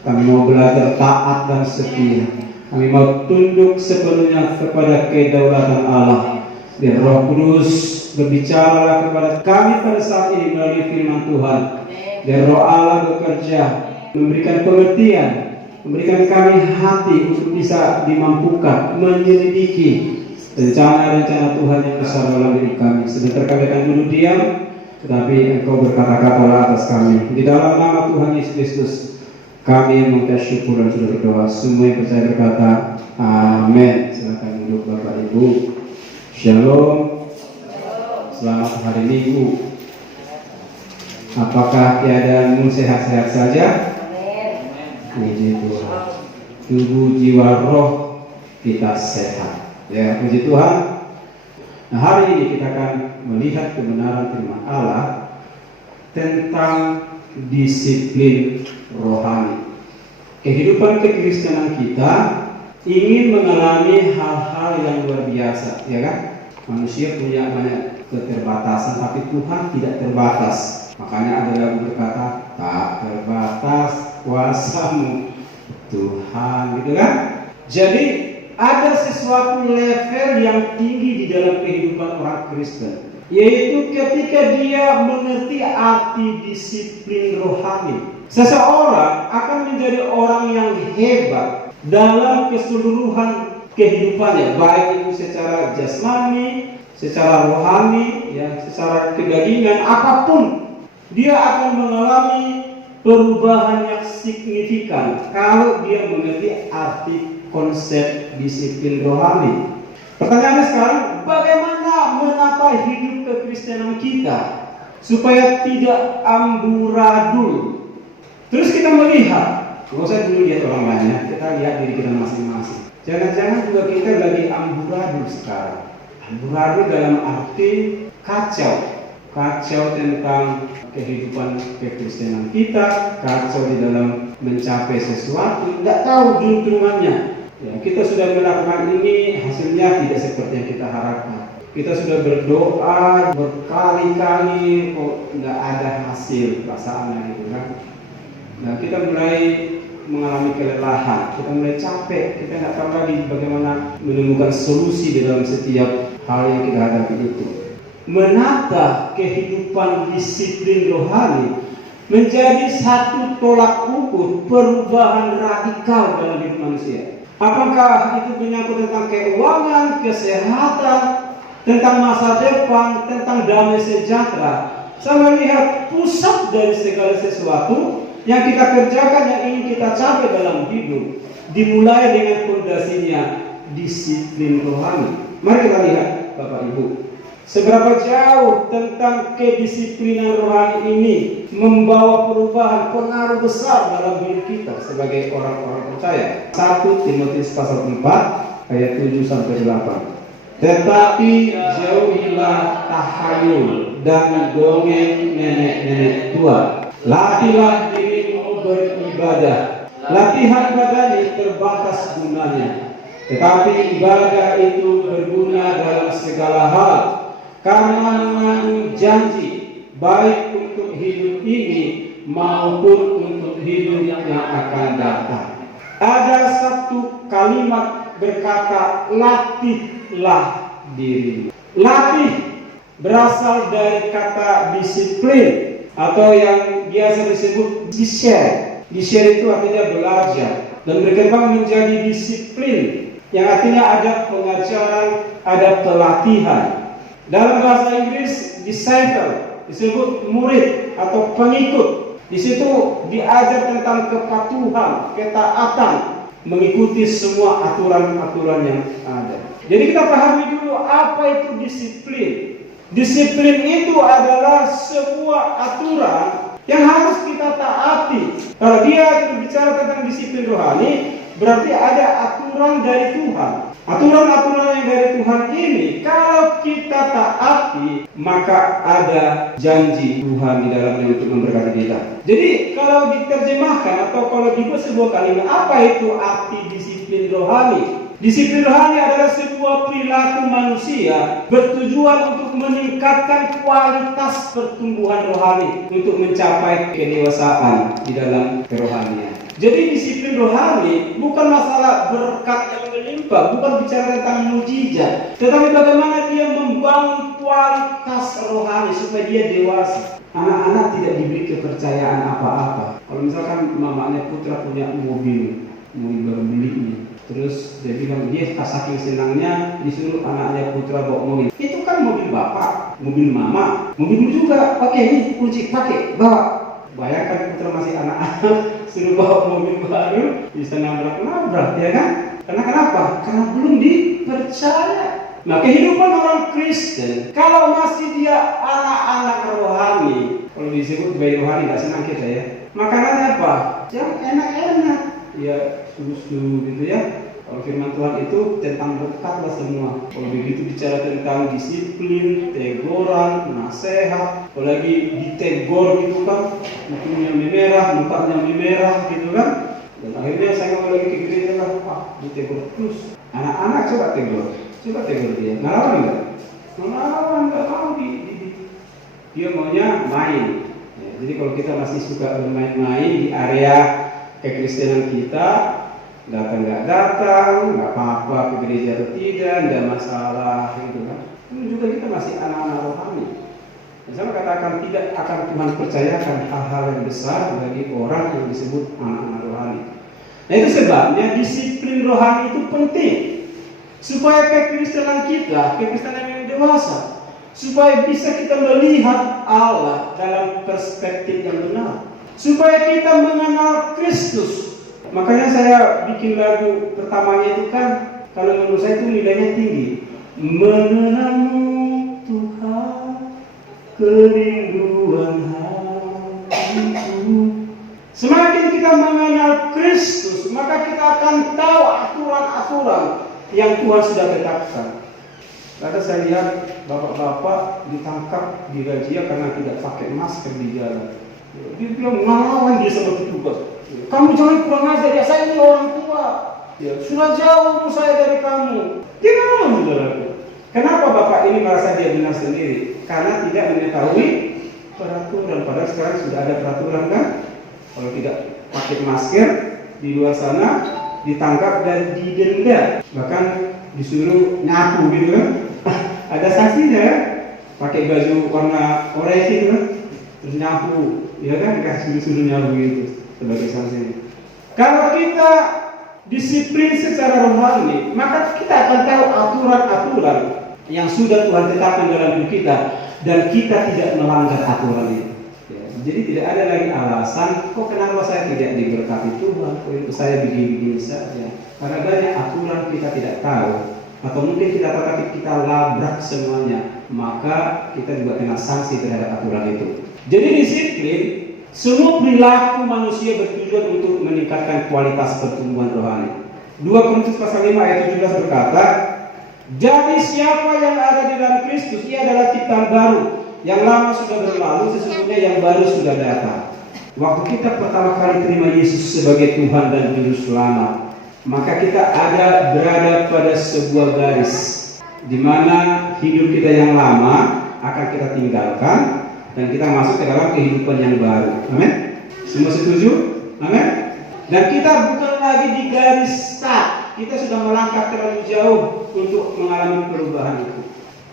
Kami mau belajar taat dan setia. Kami mau tunduk sepenuhnya kepada kedaulatan Allah. Biar Roh Kudus berbicara kepada kami pada saat ini melalui firman Tuhan. Biar Roh Allah bekerja, memberikan pengertian, memberikan kami hati untuk bisa dimampukan menyelidiki rencana-rencana Tuhan yang besar dalam hidup kami. Sebentar kami akan duduk diam, tetapi Engkau berkata-kata atas kami. Di dalam nama Tuhan Yesus Kristus kami mengucap syukur dan sudah berdoa. Semua yang percaya berkata amin. Silakan duduk Bapak Ibu. Shalom. Selamat hari Minggu. Apakah keadaanmu sehat-sehat saja? Puji Tuhan. Tubuh, jiwa, roh kita sehat. Ya, puji Tuhan. Nah, hari ini kita akan melihat kebenaran firman Allah tentang disiplin rohani. Kehidupan kekristenan kita ingin mengalami hal-hal yang luar biasa, ya kan? Manusia punya banyak keterbatasan, tapi Tuhan tidak terbatas. Makanya ada lagu berkata, tak terbatas kuasamu Tuhan, gitu kan? Jadi ada sesuatu level yang tinggi di dalam kehidupan orang Kristen, yaitu ketika dia mengerti arti disiplin rohani. Seseorang akan menjadi orang yang hebat dalam keseluruhan kehidupannya, baik itu secara jasmani, secara rohani, ya, secara kedagingan, apapun. Dia akan mengalami perubahan yang signifikan kalau dia mengerti arti konsep disiplin rohani. Pertanyaannya sekarang, bagaimana menata hidup kekristenan kita supaya tidak amburadul? Terus kita melihat, kalau saya dulu lihat orang lain, kita lihat diri kita masing-masing. Jangan-jangan juga kita lagi amburadul sekarang. Amburadul dalam arti kacau. Kacau tentang kehidupan kekristenan kita, kacau di dalam mencapai sesuatu, tidak tahu juntrungannya. Ya, kita sudah melakukan ini, hasilnya tidak seperti yang kita harapkan. Kita sudah berdoa berkali-kali, kok tidak ada hasil, perasaannya gitu kan. Nah, kita mulai mengalami kelelahan, kita mulai capek, kita tidak tahu lagi bagaimana menemukan solusi di dalam setiap hal yang kita hadapi itu. Menata kehidupan disiplin rohani menjadi satu tolak ukur perubahan radikal dalam hidup manusia. Apakah itu menyangkut tentang keuangan, kesehatan, tentang masa depan, tentang damai sejahtera. Saya melihat pusat dari segala sesuatu yang kita kerjakan, yang ingin kita capai dalam hidup, dimulai dengan fondasinya disiplin rohani. Mari kita lihat Bapak Ibu, seberapa jauh tentang kedisiplinan rohani ini membawa perubahan, pengaruh besar dalam hidup kita sebagai orang-orang percaya. 1 Timotius pasal 4 ayat 7-8. Tetapi jauhilah tahayul dan dongeng nenek-nenek tua. Latihlah dirimu beribadah. Latihan badani terbatas gunanya, tetapi ibadah itu berguna dalam segala hal, karena mengandung janji baik untuk hidup ini maupun untuk hidup yang akan datang. Ada satu kalimat berkata, latihlah dirimu. Latih berasal dari kata disiplin, atau yang biasa disebut dishare. Dishare itu artinya belajar dan berkembang menjadi disiplin, yang artinya ada pengajaran, ada pelatihan. Dalam bahasa Inggris, disciple disebut murid atau pengikut. Di situ diajar tentang kepatuhan, ketaatan, mengikuti semua aturan-aturan yang ada. Jadi kita pahami dulu apa itu disiplin. Disiplin itu adalah sebuah aturan yang harus kita taati. Kalau dia berbicara tentang disiplin rohani, berarti ada aturan dari Tuhan. Aturan-aturan yang dari Tuhan ini, kalau kita taati, maka ada janji Tuhan di dalamnya untuk memberkati kita. Jadi kalau diterjemahkan atau kalau dibuat sebuah kalimat, apa itu arti disiplin rohani? Disiplin rohani adalah sebuah perilaku manusia bertujuan untuk meningkatkan kualitas pertumbuhan rohani untuk mencapai kedewasaan di dalam kerohanian. Jadi disiplin rohani bukan masalah berkat yang melimpah, bukan bicara tentang mujizat, tetapi bagaimana dia membangun kualitas rohani supaya dia dewasa. Anak-anak tidak diberi kepercayaan apa-apa. Kalau misalkan mamanya putra punya mobil baru beli nih, terus dia bilang dia saking senangnya disuruh anaknya putra bawa mobil. Itu kan mobil bapak, mobil mama, mobil juga. Oke, ini kunci pakai, bawa. Bayangkan putra masih anak-anak suruh bawa mobil baru, bisa nabrak-nabrak, ya kan? Karena kenapa? Karena belum dipercaya. Nah, kehidupan orang Kristen, kalau masih dia anak-anak rohani, kalau disebut bayi rohani, gak senang kita ya. Makanannya apa? Yang enak-enak, ya susu gitu ya. Kalau firman Tuhan itu tentang berkat lah semua. Kalau begitu bicara tentang disiplin, teguran, nasihat, apalagi ditegor gitu kan, mukanya memerah gitu kan. Dan akhirnya saya ngomong lagi ke gereja lah, ditegor terus. Anak-anak coba tegur dia. Ngelawan enggak? Ngelawan, enggak mau dia maunya main. Ya, jadi kalau kita masih suka bermain-main di area kekristenan kita, datang nggak datang, nggak apa-apa ke gereja atau tidak, nggak masalah gitu kan. Itu juga kita masih anak-anak rohani. Misalnya katakan tidak akan Tuhan percayakan hal-hal yang besar bagi orang yang disebut anak-anak rohani. Nah itu sebabnya disiplin rohani itu penting supaya kekristenan kita, kekristenan yang dewasa, supaya bisa kita melihat Allah dalam perspektif yang benar, supaya kita mengenal Kristus. Makanya saya bikin lagu pertamanya itu kan, kalau menurut saya itu nilainya tinggi. Mengenalmu Tuhan, kerinduan hatiku. Semakin kita mengenal Kristus, maka kita akan tahu aturan-aturan yang Tuhan sudah tetapkan. Kadang saya lihat bapak-bapak ditangkap di razia karena tidak pakai masker di jalan. Dia bilang ngelawan dia sama petugas. Kamu jangan kurang ajar ya, saya ini orang tua. Ya, sudah jauh umur saya dari kamu. Gimana saudaraku? Kenapa bapak ini merasa dia benar sendiri? Karena tidak mengetahui peraturan. Padahal sekarang sudah ada peraturan kan? Kalau tidak pakai masker di luar sana ditangkap dan didenda. Bahkan disuruh nyapu gitu kan? Ada sanksinya ya? Pakai baju warna oranye gitu kan? Terus nyapu, ya kan? Dikasih suruh nyapu gitu sebagai sanksi. Kalau kita disiplin secara rohani, maka kita akan tahu aturan-aturan yang sudah Tuhan tetapkan dalam hidup kita, dan kita tidak melanggar aturan itu. Ya, jadi tidak ada lagi alasan, kok kenapa saya tidak diberkati Tuhan, kok itu saya begini-begini saja. Karena banyak aturan kita tidak tahu, atau mungkin kita labrak semuanya, maka kita juga kena sanksi terhadap aturan itu. Jadi disiplin, semua perilaku manusia bertujuan untuk meningkatkan kualitas pertumbuhan rohani. 2 Korintus pasal 5 ayat 17 berkata, jadi siapa yang ada di dalam Kristus, ia adalah ciptaan baru. Yang lama sudah berlalu, sesungguhnya yang baru sudah datang. Waktu kita pertama kali terima Yesus sebagai Tuhan dan Juru Selamat, maka kita berada pada sebuah garis, di mana hidup kita yang lama akan kita tinggalkan, dan kita masuk ke dalam kehidupan yang baru. Amin? Semua setuju? Amin? Dan kita bukan lagi di garis start. Kita sudah melangkah terlalu jauh untuk mengalami perubahan itu.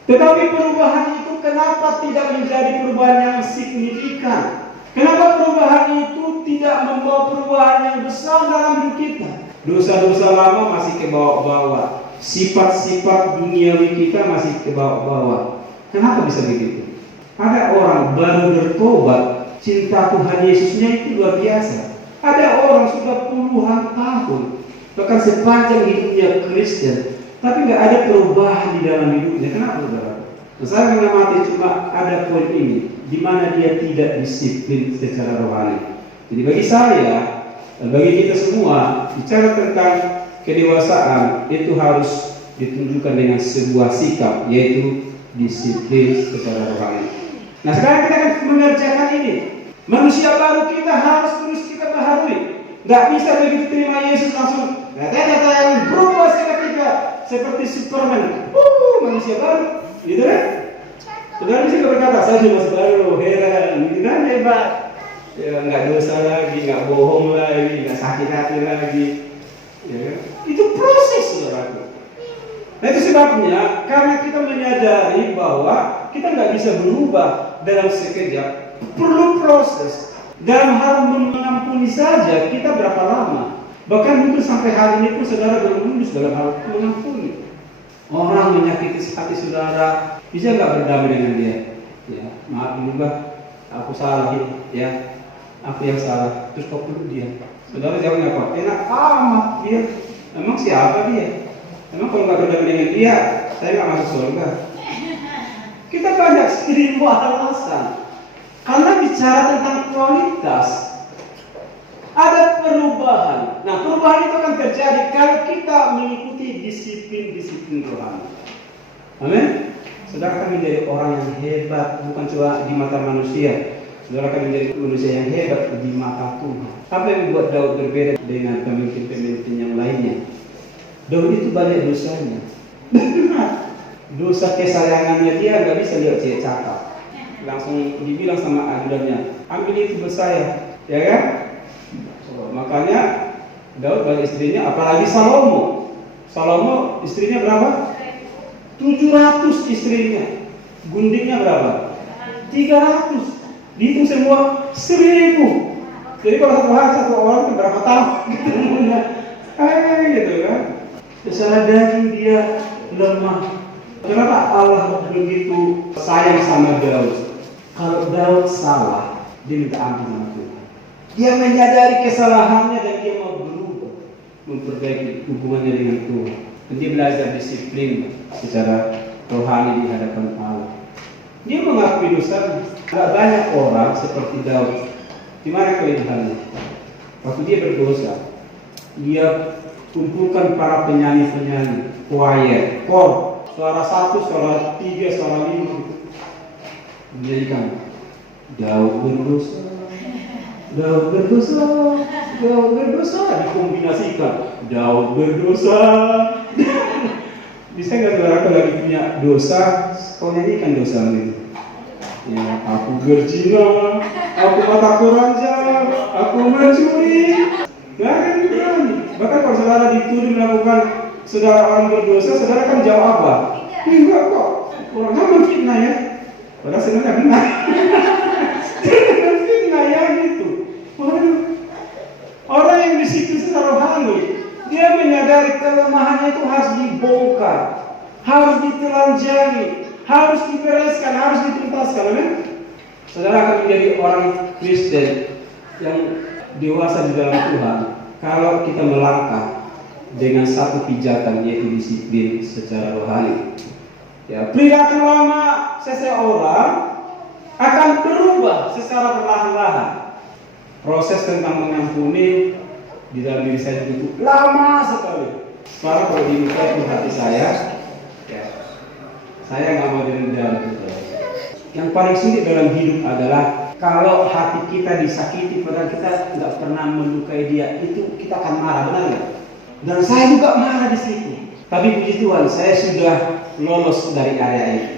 Tetapi perubahan itu kenapa tidak menjadi perubahan yang signifikan? Kenapa perubahan itu tidak membawa perubahan yang besar dalam hidup kita? Dosa-dosa lama masih ke bawah-bawah. Sifat-sifat duniawi kita masih ke bawah-bawah. Kenapa bisa begitu? Ada orang baru bertobat, cinta Tuhan Yesusnya itu luar biasa. Ada orang sudah puluhan tahun, bahkan sepanjang hidupnya Kristen, tapi nggak ada perubahan di dalam hidupnya. Kenapa saudara? Saya mengamati cuma ada poin ini, di mana dia tidak disiplin secara rohani. Jadi bagi saya dan bagi kita semua, bicara tentang kedewasaan itu harus ditunjukkan dengan sebuah sikap, yaitu disiplin secara rohani. Nah sekarang kita akan mengerjakan ini. Manusia baru kita harus terus kita baharui. Gak bisa begitu terima Yesus langsung data yang berubah seketika seperti Superman. Manusia baru, gitu kan? Saudara bisa berkata, saya cuma baru, heran, gitu kan, hebat. Ya, nggak dosa lagi, nggak bohong lagi, nggak sakit hati lagi. Ya, kan? Itu proses, saudaraku. Nah itu sebabnya karena kita menyadari bahwa kita nggak bisa berubah dalam sekejap, perlu proses. Dalam hal mengampuni saja kita berapa lama? Bahkan mungkin sampai hari ini pun saudara belum lulus dalam hal mengampuni. Orang menyakiti hati saudara, bisa nggak berdamai dengan dia? Ya, maaf dulu bah, aku salah ya. Aku yang salah, terus kau peluk dia. Saudara jawabnya apa? Enak amat dia. Emang siapa dia? Emang kalau nggak berdamai dengan dia, saya nggak masuk surga. Kita banyak seribu alasan. Karena bicara tentang kualitas, ada perubahan. Nah, perubahan itu akan terjadi kalau kita mengikuti disiplin-disiplin rohani. Amin. Saudara akan menjadi orang yang hebat, bukan cuma di mata manusia. Saudara akan menjadi manusia yang hebat di mata Tuhan. Apa yang membuat Daud berbeda dengan pemimpin-pemimpin yang lainnya? Daud itu banyak dosanya. Benar. Dosa kesayangannya dia nggak bisa lihat saya cakap. Langsung dibilang sama ajudannya, ambil itu buat saya, ya kan? So, makanya Daud bagi istrinya, apalagi Salomo. Salomo istrinya berapa? 700 istrinya. Gundingnya berapa? 300. Dihitung semua 1000. Jadi kalau satu hari satu orang itu berapa tahun ketemunya? Gitu kan? Secara daging dia lemah. Kenapa Allah begitu sayang sama Daud? Kalau Daud salah, dia minta ampun sama Tuhan. Dia menyadari kesalahannya dan dia mau berubah, memperbaiki hubungannya dengan Tuhan. Dan dia belajar disiplin secara rohani di hadapan Allah. Dia mengakui dosa. Tidak banyak orang seperti Daud. Di mana kelebihannya? Waktu dia berdosa, dia kumpulkan para penyanyi-penyanyi, choir, kor, suara 1, suara 3, suara 5. Menjadikan Daud berdosa, Daud berdosa, Daud berdosa, dikombinasikan Daud berdosa. Bisa nggak saudara kalau lagi punya dosa, kau nyanyikan dosa itu? Ya, aku berzina, aku mata keranjang, aku mencuri. Nggak ada yang berani. Bahkan kalau saudara dituduh melakukan saudara orang berdosa, saudara kan jawab apa? Enggak kok, orang zaman fitnah ya. Padahal sebenarnya benar. Jangan fitnah ya gitu. Orang yang disiplin secara rohani, dia menyadari kelemahannya itu harus dibongkar, harus ditelanjangi, harus dibereskan, harus dituntaskan. Amin. Saudara akan menjadi orang Kristen yang dewasa di dalam Tuhan kalau kita melangkah dengan satu pijakan, yaitu disiplin secara rohani. Ya, perilaku lama seseorang akan berubah secara perlahan-lahan. Proses tentang mengampuni di dalam diri saya itu lama sekali. Sekarang kalau diminta itu hati saya, ya, saya nggak mau dendam. Yang paling sulit dalam hidup adalah kalau hati kita disakiti padahal kita nggak pernah melukai dia, itu kita akan marah, benar nggak? Dan saya juga marah di situ. Tapi puji Tuhan, saya sudah lolos dari area itu.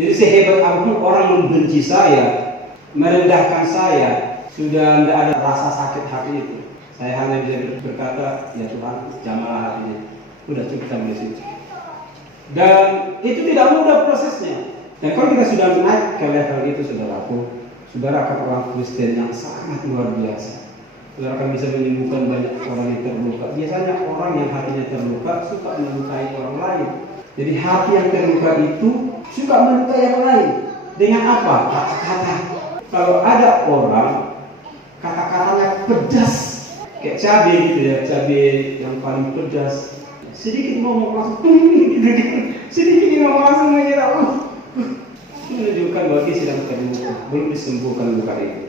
Jadi sehebat apapun orang membenci saya, merendahkan saya, sudah tidak ada rasa sakit hati itu. Saya hanya bisa berkata, ya Tuhan, jamahlah hatinya. Udah cukup sampai di situ. Dan itu tidak mudah prosesnya. Dan kalau kita sudah naik ke level itu, saudaraku, saudara akan orang Kristen yang sangat luar biasa. Saudara akan bisa menyembuhkan banyak orang yang terluka. Biasanya orang yang hatinya terluka suka melukai orang lain. Jadi hati yang terluka itu suka melukai yang lain. Dengan apa? Kata-kata. Kalau ada orang kata-katanya pedas, kayak cabai gitu ya, cabai yang paling pedas. Sedikit ngomong langsung gitu kan. Sedikit ngomong langsung mengira, menunjukkan bahwa dia sedang terluka, belum disembuhkan luka itu.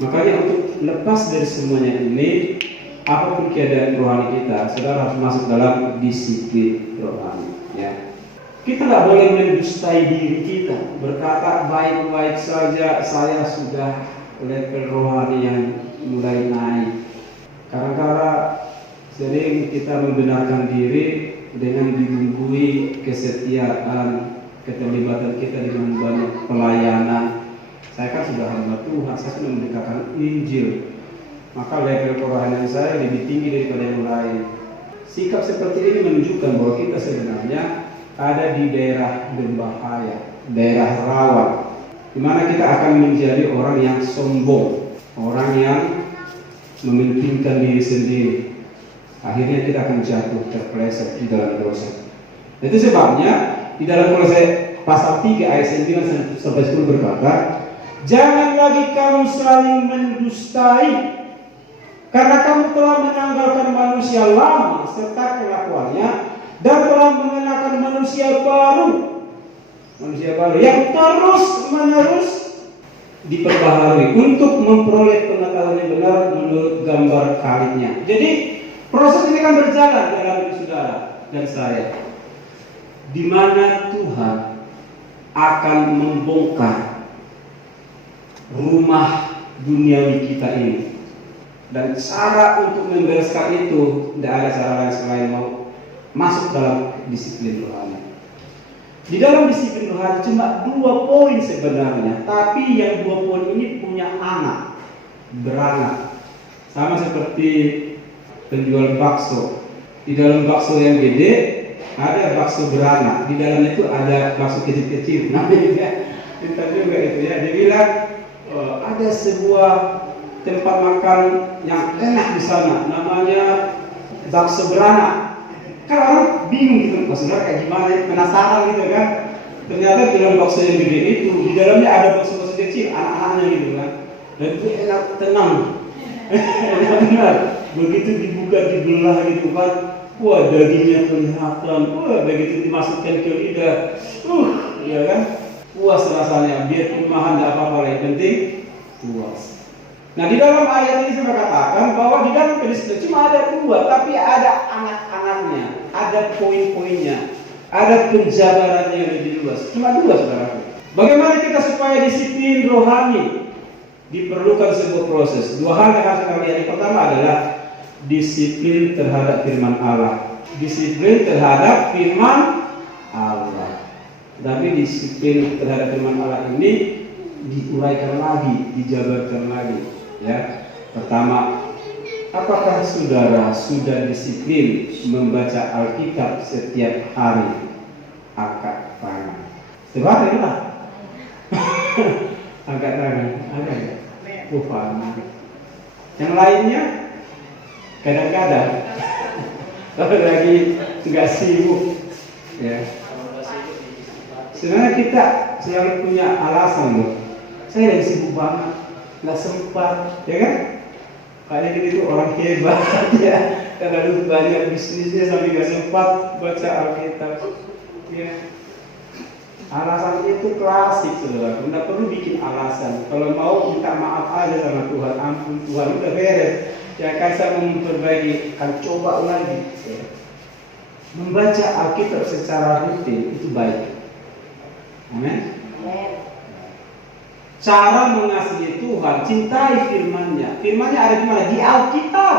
Makanya untuk lepas dari semuanya ini, apapun keadaan rohani kita, saudara harus masuk dalam disiplin rohani. Ya. Kita nggak boleh mendustai diri kita, berkata baik-baik saja, saya sudah level rohani yang mulai naik. Kadang-kadang sering kita membenarkan diri dengan dibumbui kesetiaan, keterlibatan kita dengan banyak pelayanan. Saya kan sudah hamba Tuhan, saya sudah memberitakan Injil, maka level kerohanian saya lebih tinggi daripada yang lain. Sikap seperti ini menunjukkan bahwa kita sebenarnya ada di daerah berbahaya, daerah rawan, di mana kita akan menjadi orang yang sombong, orang yang mementingkan diri sendiri. Akhirnya kita akan jatuh terpeleset di dalam dosa. Itu sebabnya di dalam Kolose pasal 3 ayat 9 sampai 10 berkata, jangan lagi kamu saling mendustai, karena kamu telah menanggalkan manusia lama serta kelakuannya dan telah mengenakan manusia baru yang terus-menerus diperbaharui untuk memperoleh pengetahuan yang benar menurut gambar kaliknya. Jadi proses ini kan berjalan dalam hidup saudara dan saya, di mana Tuhan akan membongkar rumah duniawi kita ini. Dan cara untuk membereskan itu tidak ada cara lain selain mau masuk dalam disiplin rohani. Di dalam disiplin rohani cuma 2 poin sebenarnya, tapi yang 2 poin ini punya anak beranak. Sama seperti penjual bakso. Di dalam bakso yang gede ada bakso beranak. Di dalamnya itu ada bakso kecil-kecil. Namanya kita juga itu ya. Dia bilang ada sebuah tempat makan yang enak di sana, namanya bakso beranak. Kan orang bingung gitu, maksudnya kayak gimana, penasaran gitu kan. Ternyata di dalam bakso yang gede itu, di dalamnya ada bakso-bakso kecil, anak-anaknya gitu kan. Dan itu enak, tenang. Enak benar. Begitu dibuka, dibelah gitu kan, wah dagingnya kelihatan, wah begitu dimasukkan ke lidah, ya kan, puas rasanya. Biar rumahan tidak apa-apa, yang penting puas. Nah di dalam ayat ini saya katakan bahwa di dalam kedisiplinan cuma ada 2, tapi ada anak-anaknya, ada poin-poinnya, ada penjabarannya yang lebih luas. Cuma 2 saudaraku. Bagaimana kita supaya disiplin rohani? Diperlukan sebuah proses. 2 hal yang harus kita lihat. Yang pertama adalah disiplin terhadap firman Allah. Disiplin terhadap firman Allah. Tapi disiplin terhadap firman Allah ini diuraikan lagi, dijabarkan lagi. Ya, pertama, apakah saudara sudah disiplin membaca Alkitab setiap hari? Angkat tangan. Setiap hari lah. Angkat tangan. Ada ya? Yang lainnya kadang-kadang kalau lagi nggak sibuk, ya. Sebenarnya kita selalu punya alasan loh. Saya lagi sibuk banget, nggak sempat, ya kan? Kayak gitu orang hebat, ya. Terlalu banyak bisnisnya sampai nggak sempat baca Alkitab. Ya. Alasan itu klasik, saudara. Tidak perlu bikin alasan. Kalau mau minta maaf aja sama Tuhan, ampun Tuhan, udah beres. Ya kan saya memperbaiki, akan coba lagi. Ya. Membaca Alkitab secara rutin itu baik. Amin. Cara mengasihi Tuhan, cintai firman-Nya. Firman-Nya ada di mana? Di Alkitab.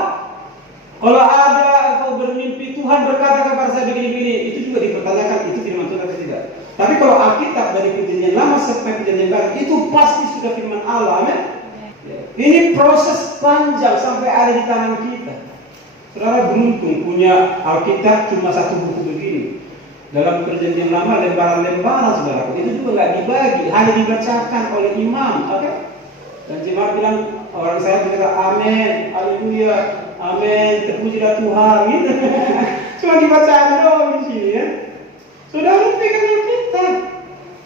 Kalau ada kau bermimpi Tuhan berkata kepada saya begini-begini, itu juga dipertanyakan, itu firman Tuhan atau tidak. Tapi kalau Alkitab dari perjanjian lama sampai perjanjian baru, itu pasti sudah firman Allah. Amin. Ini proses panjang sampai ada di tangan kita. Saudara beruntung punya Alkitab cuma 1 buku begini. Dalam perjanjian lama lembaran-lembaran saudara, itu juga nggak dibagi, hanya dibacakan oleh imam, oke? Dan jemaat bilang, orang saya bilang amin, haleluya, amin, terpujilah Tuhan, gitu. Cuma dibacakan doang di sini ya. Saudara pegang Alkitab,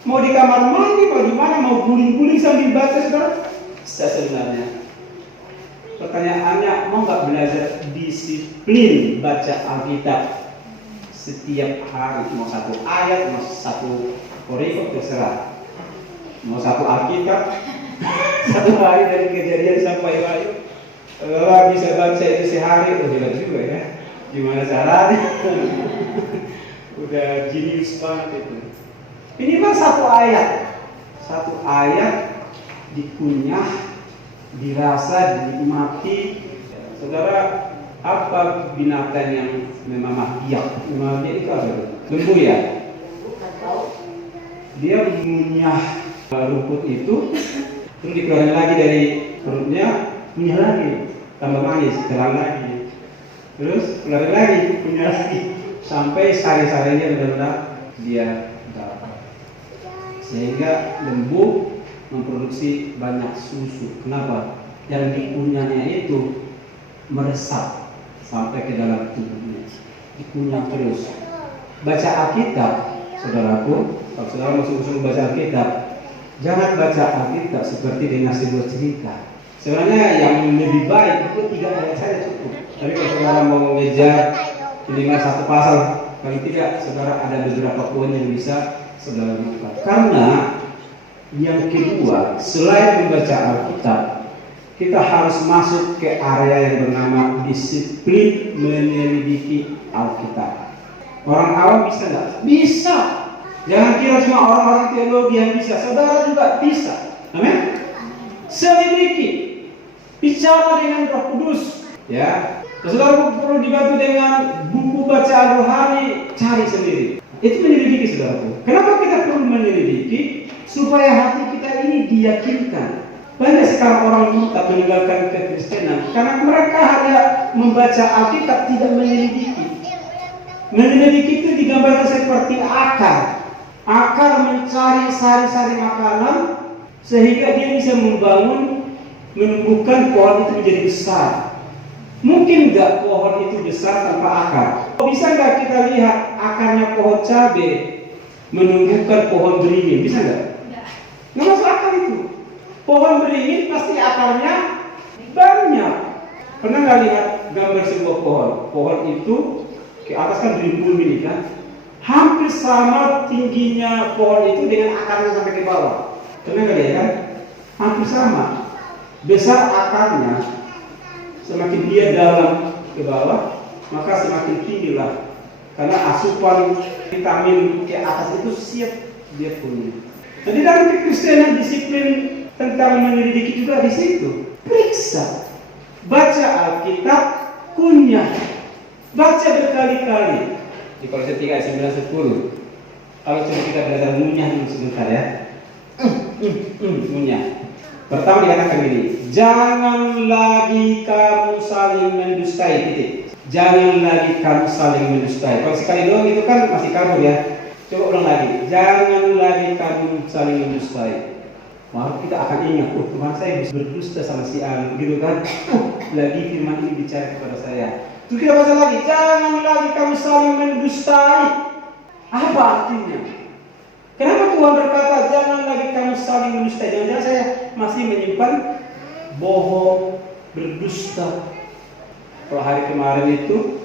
mau di kamar mandi, mau di mana, mau guling-guling sambil baca saudara, bisa sebenarnya. Pertanyaannya, mau nggak belajar disiplin baca Alkitab? Setiap hari, mau 1 ayat, mau 1 korikot terserah, mau 1 Alkitab, 1 hari dari Kejadian sampai Wahyu. Kalau bisa baca itu sehari, hebat juga ya. Gimana caranya? Udah jenius banget itu. Ini mah 1 ayat, 1 ayat dikunyah, dirasa, dinikmati. Saudara, apa binatang yang memamah biak? Memamah biak itu apa? Lembu ya? Dia mengunyah rumput itu, terus dikeluarin lagi dari perutnya, punya lagi, tambah manis, telan lagi, terus keluarin lagi, punya lagi, sampai sari-sarinya benar-benar dia dapat. Sehingga lembu memproduksi banyak susu. Kenapa? Yang dikunyahnya itu meresap sampai ke dalam tubuhnya, dikunyah terus. Baca Alkitab, saudaraku, kalau saudara masuk baca Alkitab, jangan baca Alkitab seperti dengan sebuah cerita. Sebenarnya yang lebih baik itu 3 ayat saja cukup. Tapi kalau saudara mau mengejar dengan 1 pasal, paling tidak saudara ada beberapa poin yang bisa saudara lakukan. Karena yang kedua, selain membaca Alkitab, kita harus masuk ke area yang bernama disiplin menyelidiki Alkitab. Orang awam bisa nggak? Bisa. Jangan kira cuma orang-orang teologi yang bisa. Saudara juga bisa. Amin. Selidiki. Bicara dengan Roh Kudus. Ya. Saudara perlu dibantu dengan buku bacaan rohani. Cari sendiri. Itu menyelidiki, saudaraku. Kenapa kita perlu menyelidiki? Supaya hati kita ini diyakinkan. Banyak sekarang orang murtad meninggalkan kekristenan karena mereka hanya membaca Alkitab, tidak menyelidiki. Menyelidiki itu digambarkan seperti akar. Akar mencari sari-sari makanan sehingga dia bisa menumbuhkan pohon itu menjadi besar. Mungkin nggak pohon itu besar tanpa akar? Bisa nggak kita lihat akarnya pohon cabai menumbuhkan pohon beringin? Bisa nggak? Nggak masuk akal itu. Pohon beringin pasti akarnya banyak. Pernah nggak lihat gambar sebuah pohon? Pohon itu ke atas kan berimbun ini kan, hampir sama tingginya pohon itu dengan akarnya sampai ke bawah. Pernah nggak lihat kan? Hampir sama. Besar akarnya, semakin dia dalam ke bawah, maka semakin tinggi lah. Karena asupan vitamin ke atas itu siap dia punya. Jadi dalam kekristenan disiplin tentang menyelidiki juga di situ. Periksa, baca Alkitab, kunyah, baca berkali-kali. Di Kolose 3 ayat 9-10. Kalau coba kita belajar munyah dulu sebentar ya. Munyah. Pertama dikatakan gini, jangan lagi kamu saling mendustai. Titik. Jangan lagi kamu saling mendustai. Kalau sekali doang itu kan masih kabur ya. Coba ulang lagi. Jangan lagi kamu saling mendustai. Maka kita akan ingat, Tuhan saya bisa berdusta sama si A, gitu kan? Lagi firman ini bicara kepada saya. Terus kita baca lagi, jangan lagi kamu saling mendustai. Apa artinya? Kenapa Tuhan berkata jangan lagi kamu saling mendustai? Jangan-jangan saya masih menyimpan bohong, berdusta. Kalau hari kemarin itu,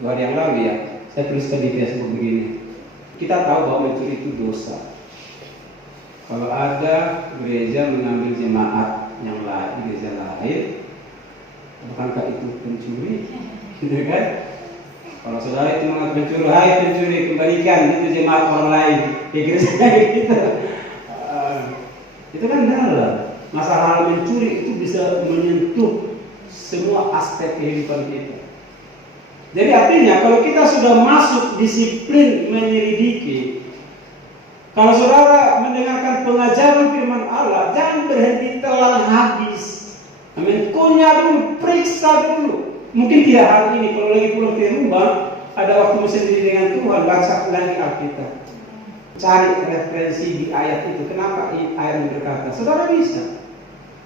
2 hari yang lalu ya, saya tuliskan di Facebook begini. Kita tahu bahwa mencuri itu dosa. Kalau ada gereja mengambil jemaat yang lain, gereja lain, bukankah itu pencuri? Gitu kan? Kalau saudara itu mengaku pencuri, hai pencuri, kembalikan itu jemaat orang lain, kayak gereja gitu. Itu kan dalam masalah mencuri itu bisa menyentuh semua aspek kehidupan kita. Jadi artinya kalau kita sudah masuk disiplin menyelidiki, kalau saudara mendengarkan pengajaran firman Allah, jangan berhenti telan habis. Amin. Kunyah dulu, periksa dulu. Mungkin tidak hari ini, kalau lagi pulang ke rumah, ada waktu sendiri dengan Tuhan, baca lagi Alkitab. Cari referensi di ayat itu. Kenapa ayat ini berkata? Saudara bisa.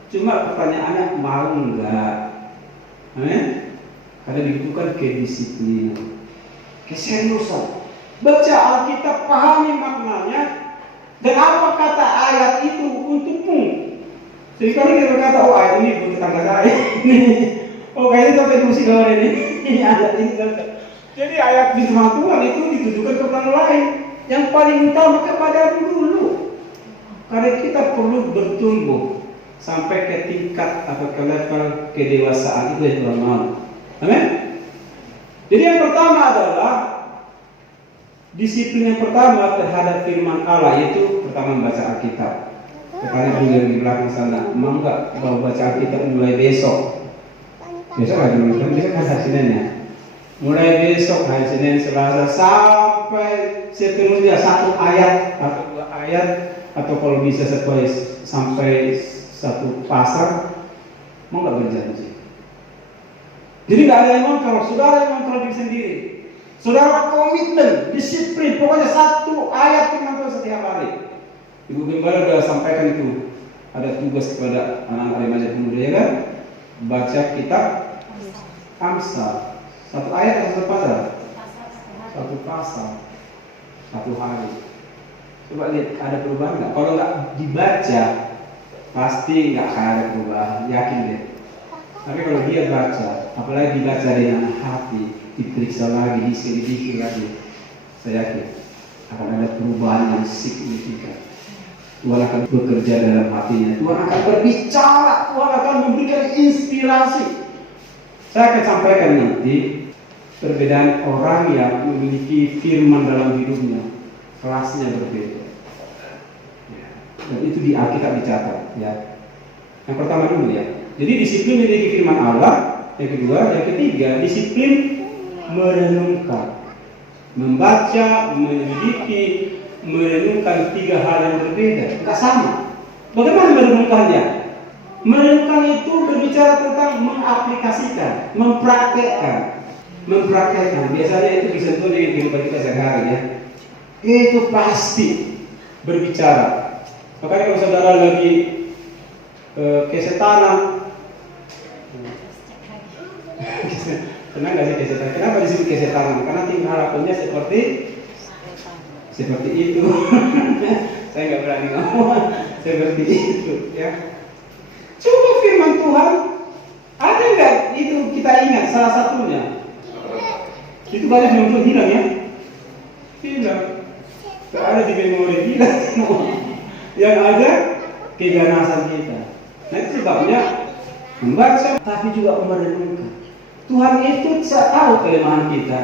Cuma pertanyaannya, mau enggak? Amin. Karena dibutuhkan kedisiplinan, keseriusan. Baca Alkitab, pahami maknanya, dan apa kata ayat itu untukmu. Jadi kalau kita berkata, oh ayat ini buat tetangga saya, oh kayaknya sampai musik kawan ini, ayat ini. Jadi ayat di Tuhan itu ditujukan kepada orang lain, yang paling utama kepada dulu. Karena kita perlu bertumbuh sampai ke tingkat atau ke level kedewasaan itu yang Tuhan mau. Amin. Jadi yang pertama adalah disiplin yang pertama terhadap firman Allah, yaitu pertama membaca Alkitab. Katanya juga di belakang sana, mau nggak baca Alkitab mulai besok? Besok lagi besok kan hari Senin ya. Mulai besok hari Senin, Selasa sampai seterusnya 1 ayat atau 2 ayat atau kalau bisa sampai satu pasar, mau nggak berjanji? Jadi nggak ada yang kontrol, saudara yang kontrol diri sendiri. Saudara komitmen, disiplin, pokoknya satu ayat firman Tuhan setiap hari. Ibu Gembala sudah sampaikan itu. Ada tugas kepada anak-anak remaja pemuda, ya kan? Baca kitab Amsal. Satu ayat atau satu pasal? Satu pasal, satu hari. Coba lihat ada perubahan nggak? Kalau nggak dibaca, pasti nggak akan ada perubahan, yakin deh. Tapi kalau dia baca, apalagi dibaca dengan hati, diperiksa lagi, diselidiki lagi, saya yakin akan ada perubahan yang signifikan. Tuhan akan bekerja dalam hatinya, Tuhan akan berbicara, Tuhan akan memberikan inspirasi. Saya akan sampaikan nanti perbedaan orang yang memiliki firman dalam hidupnya, kelasnya berbeda. Dan itu di Alkitab dicatat, ya. Yang pertama dulu ya. Jadi disiplin memiliki firman Allah. Yang kedua, yang ketiga, disiplin merenungkan, membaca, menyelidiki, merenungkan tiga hal yang berbeda, tidak sama. Bagaimana merenungkannya? Merenungkan itu berbicara tentang mengaplikasikan, mempraktekkan. Biasanya itu disentuh dengan kehidupan kita sehari-hari, ya. Itu pasti berbicara. Makanya kalau saudara lagi kesetanan, kenapa nggak sih kesetanan? Kenapa disebut kesetanan? Karena tingkah lakunya seperti itu. Saya nggak berani ngomong seperti itu, ya. Coba firman Tuhan, ada nggak itu kita ingat salah satunya? Itu banyak yang hilang, ya. Hilang. Tidak ada di memori kita. Yang ada keganasan kita. Nah itu sebabnya membaca, tapi juga merenungkan. Tuhan itu tahu kelemahan kita.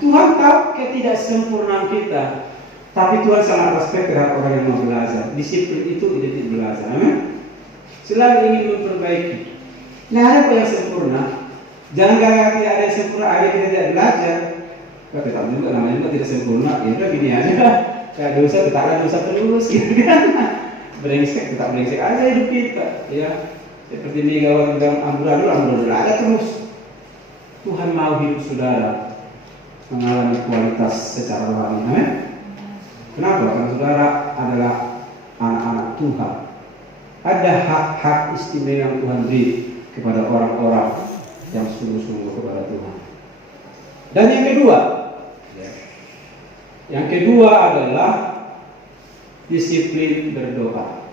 Tuhan tahu ketidaksempurnaan kita. Tapi Tuhan sangat respect terhadap orang yang mau belajar. Disiplin itu identik belajar. Amin. Selalu ingin memperbaiki. Nah ada yang sempurna. Jangan gara-gara tidak ada yang sempurna, ada kita tidak belajar. Kita tetap juga namanya juga tidak sempurna. Ya udah gini aja. Kayak dosa tetap ada dosa terus, gitu kan? Brengsek tetap brengsek aja hidup kita, ya. Seperti Megawati dalam amburadul ada terus. Tuhan mau hidup saudara mengalami kualitas secara rohani. Amin. Kenapa? Karena saudara adalah anak-anak Tuhan. Ada hak-hak istimewa yang Tuhan beri kepada orang-orang yang sungguh-sungguh kepada Tuhan. Dan yang kedua adalah disiplin berdoa.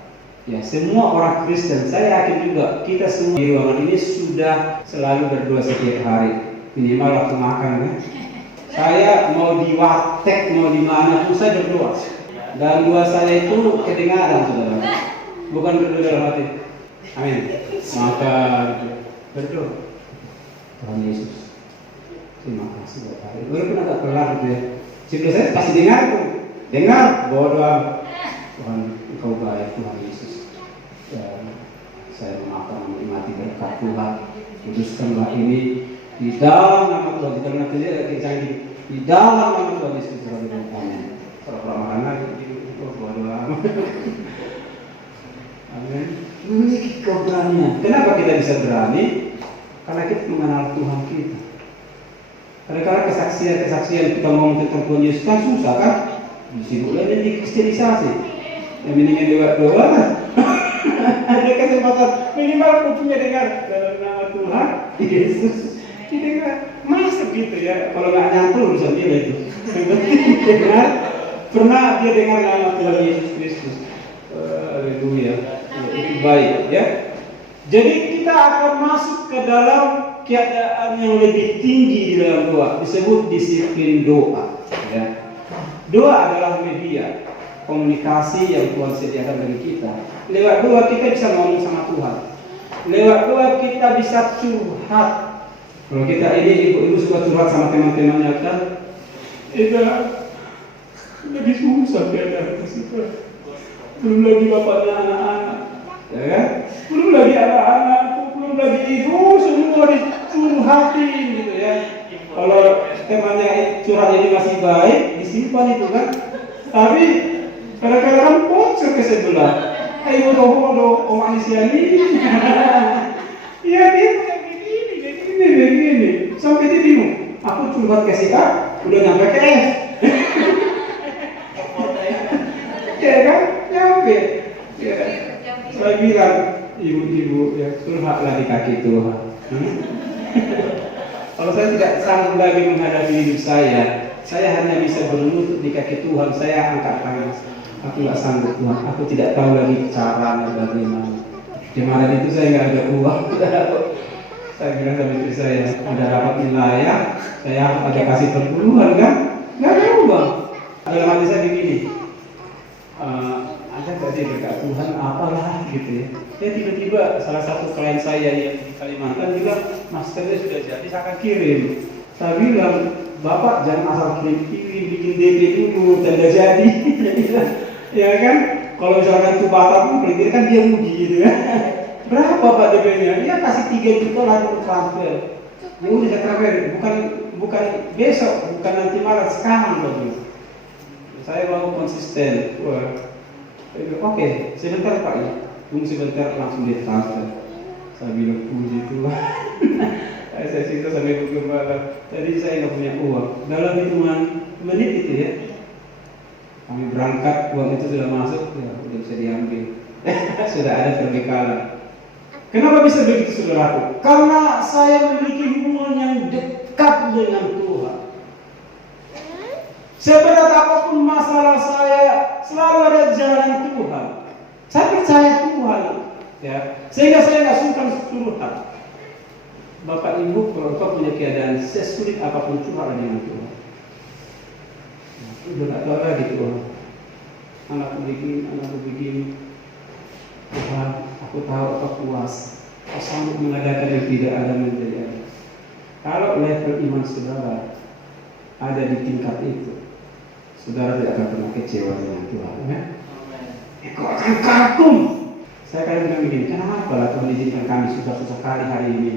Ya, semua orang Kristen, saya yakin juga kita semua di ruangan ini sudah selalu berdoa setiap hari, minimal waktu makan, ya. Saya mau di warteg, mau di mana pun saya berdoa. Dan doa saya itu kedengaran, saudara. Bukan berdoa dalam hati. Amin. Maka berdoa. Tuhan Yesus, terima kasih buat hari. Walaupun agak kelar gitu, ya. Sebelum saya pasti dengar bahwa doa Tuhan, Engkau baik, Tuhan Yesus. Dan saya makan menikmati berkat Tuhan. Kuduskanlah ini di dalam nama Tuhan. Di dalam nama Tuhan, di dalam nama Tuhan Yesus. Amin. Kalau makan lagi, doa. Amin. Memiliki keberanian. Kenapa kita bisa berani? Karena kita mengenal Tuhan kita. Kadang-kadang kesaksian kita ngomong tentang Tuhan Yesus kan susah, kan? Disibuklah dengan dikristenisasi. Yang mendingan doa kan? Ada kesempatan minimal punya dengar dalam nama Tuhan Yesus. Didengar masuk gitu, ya. Kalau nggak nyantol urusan dia itu. Dengar, pernah dia dengar nama Tuhan Yesus Kristus. Haleluya. Itu baik, ya. Jadi kita akan masuk ke dalam keadaan yang lebih tinggi di dalam doa, disebut disiplin doa, ya. Doa adalah media komunikasi yang Tuhan sediakan bagi kita. Lewat doa kita bisa ngomong sama Tuhan. Lewat doa kita bisa curhat. Kalau kita ini ibu-ibu suka curhat sama teman-temannya, kan? Itu lagi susah keadaan kita. Belum lagi bapaknya anak-anak, ya kan? Belum lagi anak-anak, belum lagi ibu, semua dicurhatin gitu, ya. Kalau temannya curhat ini masih baik, disimpan itu, kan. Tapi kadang-kadang muncul ke sebelah. Ayo bodoh, oh manusia ini. Ya dia kayak begini. Sampai dia bingung. Aku curhat ke si A, udah nyampe ke F. Ya kan? Nyampe. Ya. Saya bilang, ibu-ibu ya curhatlah di kaki Tuhan. Kalau saya tidak sanggup lagi menghadapi hidup saya hanya bisa berlutut di kaki Tuhan. Saya angkat tangan. Aku nggak sanggup Tuhan. Aku tidak tahu lagi caranya bagaimana. Di mana itu saya nggak ada uang. Saya bilang sama istri saya, ada rapat wilayah, saya ada kasih perpuluhan kan? Nggak ada uang. Dalam hati saya begini, ada nggak sih berkat Tuhan apalah gitu ya. Ya tiba-tiba salah satu klien saya yang di Kalimantan bilang, masternya sudah jadi, saya akan kirim. Saya bilang, Bapak jangan asal kirim, bikin DP dulu, tanda jadi. Ya kan? Kalau misalkan itu Bapak pun pelintir kan dia rugi gitu ya. Berapa Pak DP-nya? Dia kasih 3 juta lalu transfer. Ya udah saya transfer, bukan besok, bukan nanti malam, sekarang bagus. Saya mau konsisten. Wah. Oke, sebentar Pak ya. Tunggu sebentar langsung ditransfer. Saya bilang puji Tuhan. Saya cerita sama ibu gembala. Tadi saya nggak punya uang. Dalam hitungan menit itu ya, kami berangkat, uang itu sudah masuk, ya sudah bisa diambil. Sudah ada perbekalan. Kenapa bisa begitu saudaraku? Karena saya memiliki hubungan yang dekat dengan Tuhan. Seberat apapun masalah saya, selalu ada jalan Tuhan. Saya percaya Tuhan, ya. Sehingga saya nggak sungkan curhat. Bapak Ibu, kalau kau punya keadaan sesulit apapun, curhatlah dengan Tuhan. Udah nggak tahu lagi Tuhan. Anakku begini. Tuhan, aku tahu Kau kuasa. Kau sanggup mengadakan yang tidak ada menjadi ada. Kalau level iman saudara ada di tingkat itu, saudara tidak akan pernah kecewa dengan Tuhan. Ya? Kau akan kagum. Saya kadang bilang begini, kenapa lah Tuhan izinkan kami susah-susah kali hari ini?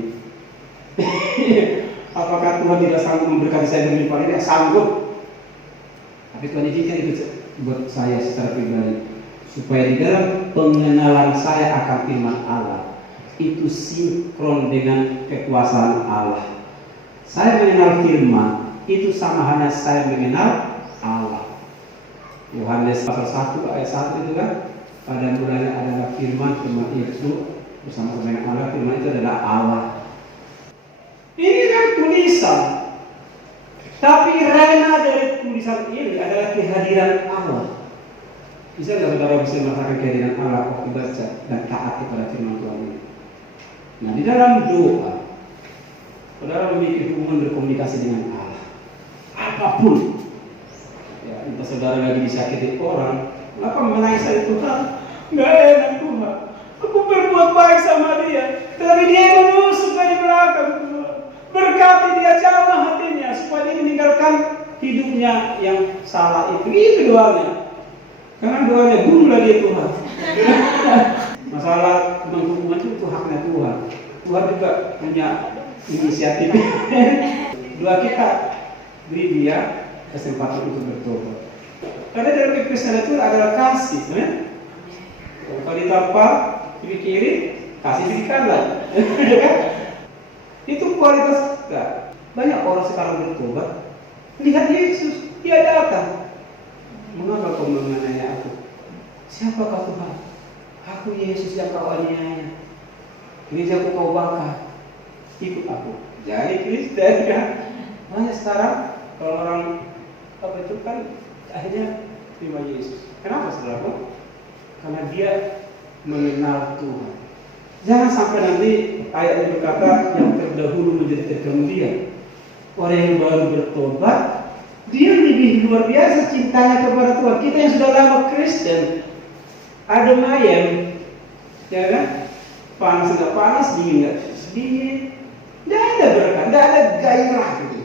Apakah Tuhan tidak sanggup memberkati saya berlimpah? Tidak sanggup. Tapi Tuhan izinkan itu buat saya secara pribadi, supaya di dalam pengenalan saya akan firman Allah itu sinkron dengan kekuasaan Allah. Saya mengenal firman itu sama halnya saya mengenal Allah. Yohanes pasal 1 ayat 1 itu kan, pada mulanya adalah firman itu bersama-sama dengan Allah, firman itu adalah Allah. Ini kan tulisan, tapi rena dari tulisan ini adalah kehadiran Allah. Bisa nggak saudara bisa merasakan kehadiran Allah waktu baca dan taat kepada firman Tuhan ini? Nah, di dalam doa, saudara memiliki hubungan berkomunikasi dengan Allah. Apapun, ya, entah saudara lagi disakiti orang, kenapa menangis dari Tuhan? Nggak enak Tuhan. Aku berbuat baik sama dia, tapi dia menusuk dari belakang Tuhan. Berkati dia, jamah hatinya supaya dia meninggalkan hidupnya yang salah itu. Itu doanya. Karena doanya bunuhlah dia Tuhan. Masalah menghubungan itu haknya Tuhan. Tuhan juga punya inisiatif. Doa kita beri dia kesempatan untuk bertobat. Karena dalam kekristenan itu adalah kasih, ya? Kalau ditampar kiri-kiri, kasih di kanan. Itu kualitas kita. Banyak orang sekarang bertobat, lihat Yesus, dia datang. Mengapa kau menganiaya aku? Siapakah Tuhan? Aku Yesus yang kau aniaya. Gerejaku kau bakar. Ikut aku. Jadi Kristen kan. Banyak sekarang kalau orang apa itu kan akhirnya terima Yesus. Kenapa saudara? Karena dia mengenal Tuhan. Jangan sampai nanti ayat yang berkata yang terdahulu menjadi terkemudian. Orang yang baru bertobat, dia lebih luar biasa cintanya kepada Tuhan. Kita yang sudah lama Kristen, ada mayem, ya kan? Panas nggak panas, dingin nggak dingin, nggak ada berkat, nggak ada gairah gitu.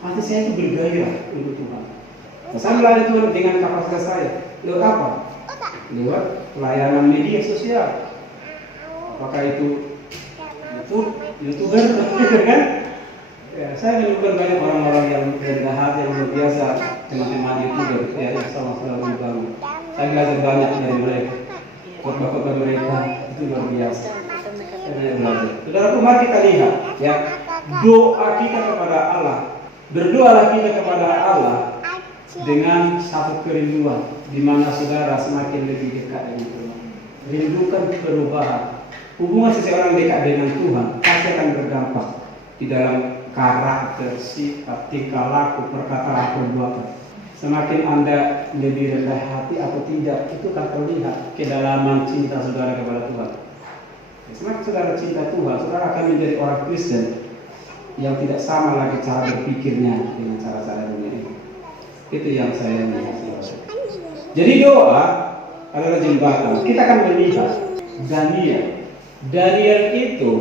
Hati saya itu bergairah untuk Tuhan. Saya melayani Tuhan dengan kapasitas saya. Lewat apa? Lewat pelayanan media sosial. Apakah itu YouTuber, kan? Ya, saya menemukan banyak orang-orang yang rendah hati, yang luar biasa, teman-teman YouTuber, ya, yang sama-sama berbangun. Saya belajar banyak dari mereka. Khotbah-khotbah mereka itu luar biasa. Saya banyak belajar. Saudaraku, mari kita lihat ya, doa kita kepada Allah. Berdoalah kita kepada Allah dengan satu kerinduan, di mana saudara semakin lebih dekat dengan Tuhan. Rindukan perubahan. Hubungan seseorang dekat dengan Tuhan pasti akan berdampak di dalam karakter, sifat, tingkah laku, perkataan, perbuatan. Semakin Anda lebih rendah hati atau tidak, itu akan terlihat kedalaman cinta saudara kepada Tuhan. Semakin saudara cinta Tuhan, saudara akan menjadi orang Kristen yang tidak sama lagi cara berpikirnya dengan cara-cara dunia ini. Itu yang saya lihat. Jadi doa adalah jembatan. Kita akan melihat Daniel itu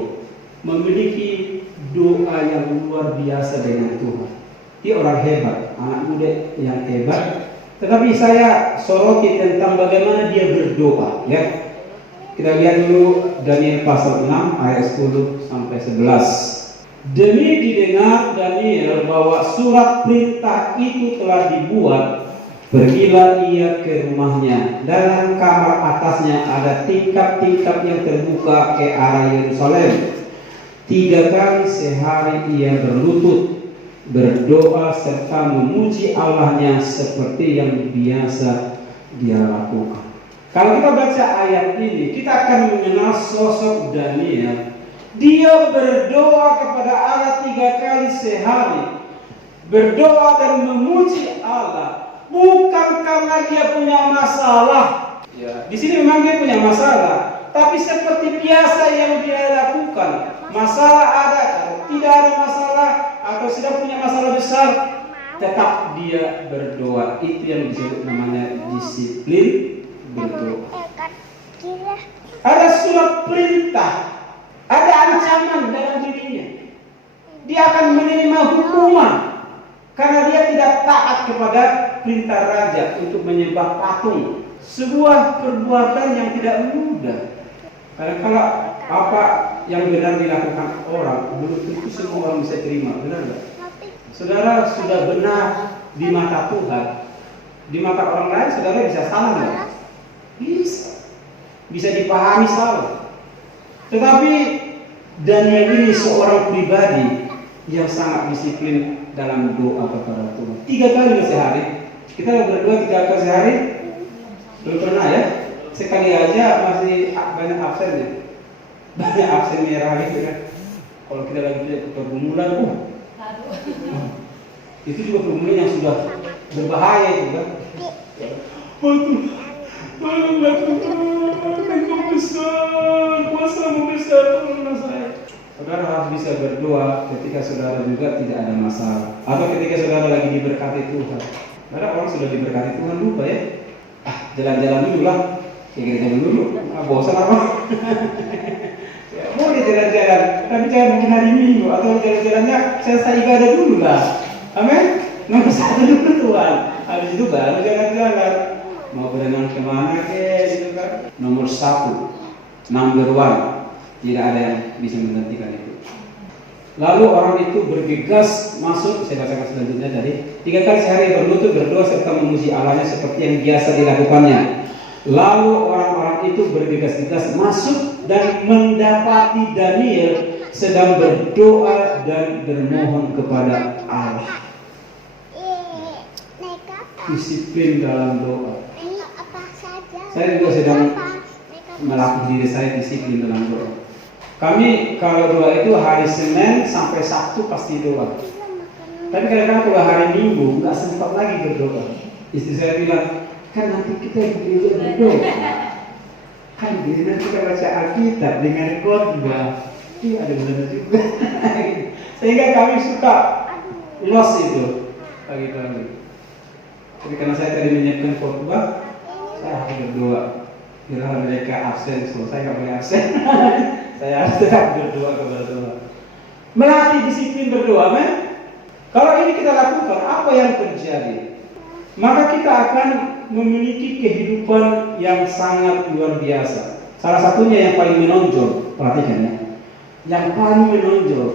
memiliki doa yang luar biasa dengan Tuhan. Dia orang hebat, anak muda yang hebat. Tetapi saya soroti tentang bagaimana dia berdoa, ya. Kita lihat dulu Daniel pasal 6 ayat 10 sampai 11. Demi didengar Daniel bahwa surat perintah itu telah dibuat, pergilah ia ke rumahnya. Dalam kamar atasnya ada tingkap-tingkap yang terbuka ke arah Yerusalem. 3 kali sehari ia berlutut, berdoa serta memuji Allahnya seperti yang biasa dia lakukan. Kalau kita baca ayat ini, kita akan mengenal sosok Daniel. Dia berdoa kepada Allah 3 kali sehari, berdoa dan memuji Allah, bukan karena dia punya masalah. Ya, di sini memang dia punya masalah, tapi seperti biasa yang dia lakukan. Masalah ada, tidak ada masalah, atau sudah punya masalah besar, tetap dia berdoa. Itu yang disebut namanya disiplin berdoa. Ada surat perintah, ada ancaman dalam dirinya. Dia akan menerima hukuman karena dia tidak taat kepada perintah raja untuk menyembah patung. Sebuah perbuatan yang tidak mudah. Karena kalau apa yang benar dilakukan orang, belum tentu semua orang bisa terima, benar nggak? Saudara sudah benar di mata Tuhan, di mata orang lain saudara bisa salah nggak? Bisa dipahami salah. Tetapi Daniel ini seorang pribadi yang sangat disiplin dalam doa kepada Tuhan. 3 kali sehari. Kita berdoa 3 kali sehari. Belum pernah ya? Sekali aja masih banyak absen ya. Banyak absen merah gitu kan. Kalau kita lagi ke pergumulan, itu juga pergumulan yang sudah berbahaya itu kan. Tolonglah Tuhan, Engkau besar, kuasa-Mu besar, tolonglah saya. Saudara harus bisa berdoa ketika saudara juga tidak ada masalah, atau ketika saudara lagi diberkati Tuhan. Karena orang sudah diberkati Tuhan lupa ya. Jalan-jalan dulu lah, jalan dulu. Bosan apa? Ya, boleh jalan-jalan, tapi jangan bikin hari Minggu atau jalan-jalannya selesai ibadah dulu lah. Amin. Nomor 1 dulu Tuhan. Habis itu baru jalan-jalan. Mau berenang kemana gitu kan? Nomor 1, number 1, tidak ada yang bisa menggantikan itu. Lalu orang itu bergegas masuk, saya bacakan selanjutnya tadi. 3 kali sehari berlutut berdoa serta memuji Allahnya seperti yang biasa dilakukannya. Lalu orang-orang itu bergegas-gegas masuk dan mendapati Daniel sedang berdoa dan bermohon kepada Allah. Disiplin dalam doa. Saya juga sedang melakukan diri saya disiplin dalam doa. Kami kalau doa itu hari Senin sampai Sabtu pasti doa. Tapi kadang-kadang kalau hari Minggu nggak sempat lagi berdoa. Istri saya bilang, kan nanti kita juga berdoa. Kan nanti kita baca Alkitab dengan khotbah. Iya ada benar juga. Sehingga kami suka loss itu pagi-pagi. Tapi karena saya tadi menyiapkan khotbah, saya harus berdoa. Bila mereka absen, saya nggak boleh absen. Saya harus tetap berdoa kepada Tuhan. Melatih disiplin berdoa, men. Kalau ini kita lakukan, apa yang terjadi? Maka kita akan memiliki kehidupan yang sangat luar biasa. Salah satunya yang paling menonjol, perhatikan ya. Yang paling menonjol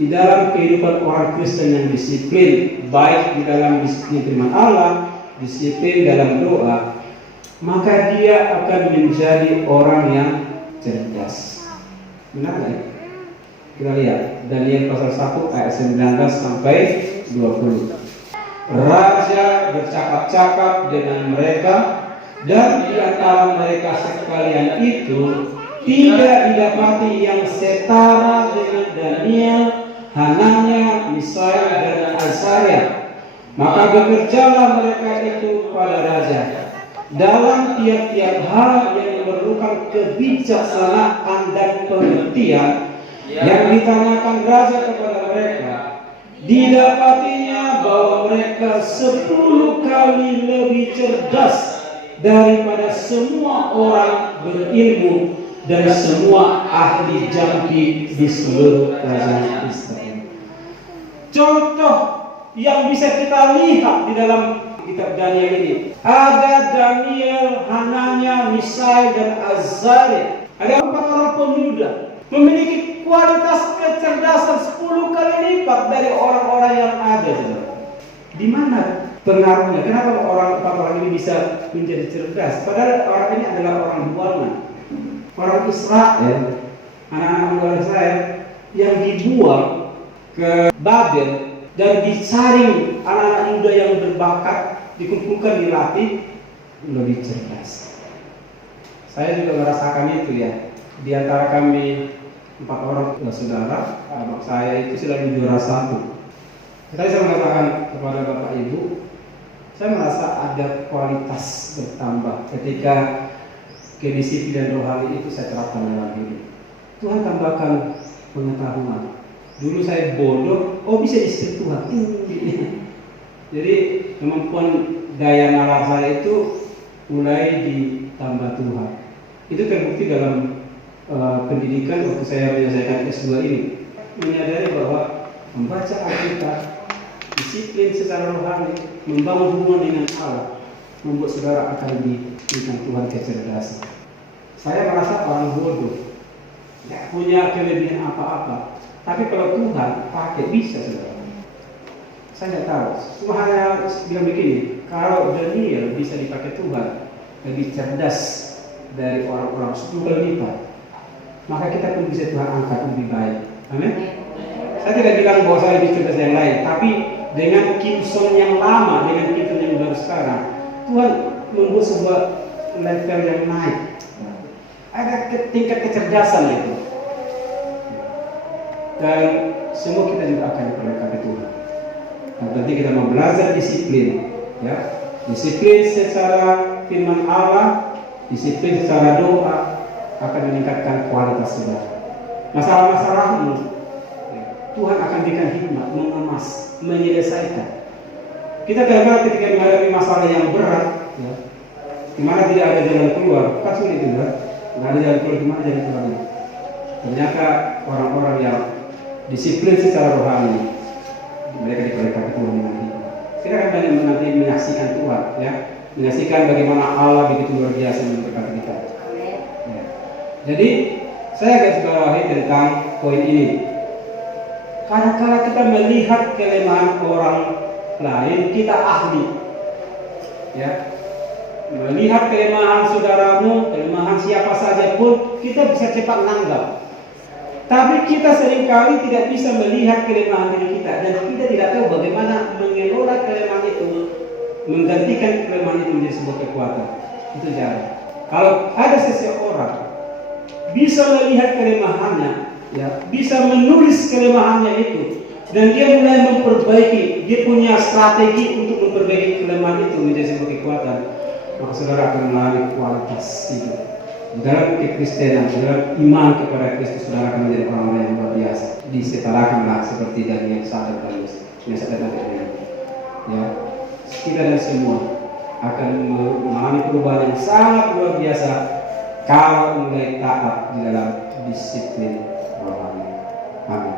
di dalam kehidupan orang Kristen yang disiplin, baik di dalam disiplin firman Allah, disiplin dalam doa, maka dia akan menjadi orang yang cerdas. Benar nggak? Kita lihat Daniel pasal 1 ayat 19 sampai 20. Raja bercakap-cakap dengan mereka, dan di antara mereka sekalian itu tidak didapati yang setara dengan Daniel, Hananya, Misael, dan Azaria. Maka bekerjalah mereka itu pada raja dalam tiap-tiap hal yang memerlukan kebijaksanaan dan pengertian yang ditanyakan raja kepada mereka. Didapatinya bahwa mereka 10 kali lebih cerdas daripada semua orang berilmu dan semua ahli jampi di seluruh kerajaan Israel. Contoh yang bisa kita lihat di dalam kitab Daniel ini, ada Daniel, Hananya, Misael, dan Azaria. Ada 4 orang pemuda memiliki kualitas kecerdasan 10 kali lipat dari orang-orang yang ada. Di mana pengaruhnya? Kenapa empat orang ini bisa menjadi cerdas? Padahal orang ini adalah orang buangan, orang Israel, anak-anak muda Israel yang dibuang ke Babel dan disaring anak-anak muda yang berbakat, dikumpulkan, dilatih, lebih cerdas. Saya juga merasakan itu ya. Di antara kami 4 orang saudara, anak saya itu selalu juara 1. Tadi saya mengatakan kepada Bapak Ibu, saya merasa ada kualitas bertambah ketika kedisiplinan rohani itu saya terapkan dalam hidup. Tuhan tambahkan pengetahuan. Dulu saya bodoh, bisa disebut Tuhan. Jadi kemampuan daya nalar saya itu mulai ditambah Tuhan. Itu terbukti dalam pendidikan waktu saya menyelesaikan S2 ini. Menyadari bahwa membaca Alkitab, disiplin secara rohani, membangun hubungan dengan Allah, membuat saudara akan diberikan Tuhan kecerdasan. Saya merasa orang bodoh, tidak punya kelebihan apa-apa. Tapi kalau Tuhan pakai, bisa saudara. Saya tidak tahu. Cuma hanya bilang begini, kalau Daniel bisa dipakai Tuhan lebih cerdas dari orang-orang 10 kali lipat, maka kita pun bisa Tuhan angkat lebih baik. Amin. Saya tidak bilang bahwa saya lebih cerdas yang lain, tapi dengan Kimson yang lama, dengan Kimson yang baru sekarang, Tuhan membuat sebuah level yang naik. Ada tingkat kecerdasan itu. Dan semua kita juga akan diperolehkan Tuhan. Yang penting kita mau belajar disiplin, ya. Disiplin secara firman Allah, disiplin secara doa akan meningkatkan kualitas saudara. Masalah-masalahmu, Tuhan akan berikan hikmat, mengemas, menyelesaikan. Kita kadang-kadang ketika menghadapi masalah yang berat, ya, di mana tidak ada jalan keluar, kan sulit juga. Nggak ada jalan keluar, gimana jalan keluarnya? Ternyata orang-orang yang disiplin secara rohani, mereka diperolehkan Tuhan dengan hikmat. Kita akan banyak nanti menyaksikan Tuhan, ya, menyaksikan bagaimana Allah begitu luar biasa memberkati kita. Ya. Jadi saya garis bawahi tentang poin ini. Kadang-kadang kita melihat kelemahan orang lain, kita ahli, ya. Melihat kelemahan saudaramu, kelemahan siapa saja pun, kita bisa cepat nanggap. Tapi kita seringkali tidak bisa melihat kelemahan diri kita, dan kita tidak tahu bagaimana mengelola kelemahan itu, menggantikan kelemahan itu menjadi sebuah kekuatan. Itu jarang. Kalau ada seseorang bisa melihat kelemahannya, ya, bisa menulis kelemahannya itu, dan dia mulai memperbaiki, dia punya strategi untuk memperbaiki kelemahan itu menjadi sebuah kekuatan, maka saudara akan mengalami kualitas hidup dalam kekristenan, dalam iman kepada Kristus. Saudara akan menjadi orang yang luar biasa. Disetarakanlah seperti Daniel sadar dan ya, kita dan semua akan mengalami perubahan yang sangat luar biasa kalau mulai taat di dalam disiplin rohani. Amin.